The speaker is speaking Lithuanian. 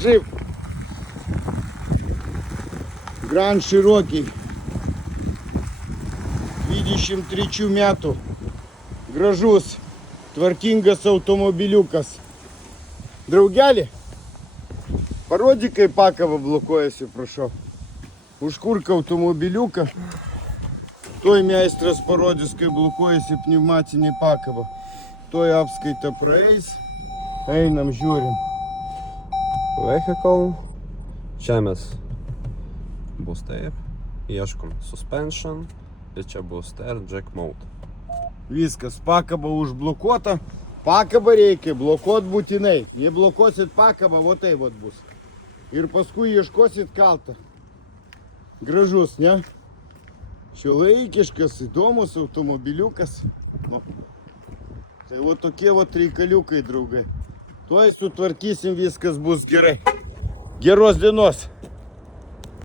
Джип. Гранд широкий. Видящим тричу мяту. Гражусь. Творкингас автомобилюкас. Другяли? Пародикой паково блокується пройшов. У шкурка автомобилюка. Той майстра з пародиською блокується пневматині паково. Той апський та прейс. Ей, нам журим. Vehicle, ČEMS booster, ieškom suspension, ir čia booster jack mode. Viskas, pakaba už blokotą. Pakaba reikia, blokot būtinai. Jei blokuosit pakabą, va tai vat bus. Ir paskui ieškosit kaltą. Gražus, ne? Šiuolaikiškas, įdomus automobiliukas. Nu. Tai va tokie va reikaliukai, draugai. Tuoj sutvarkysim, viskas bus gerai. Geros dienos.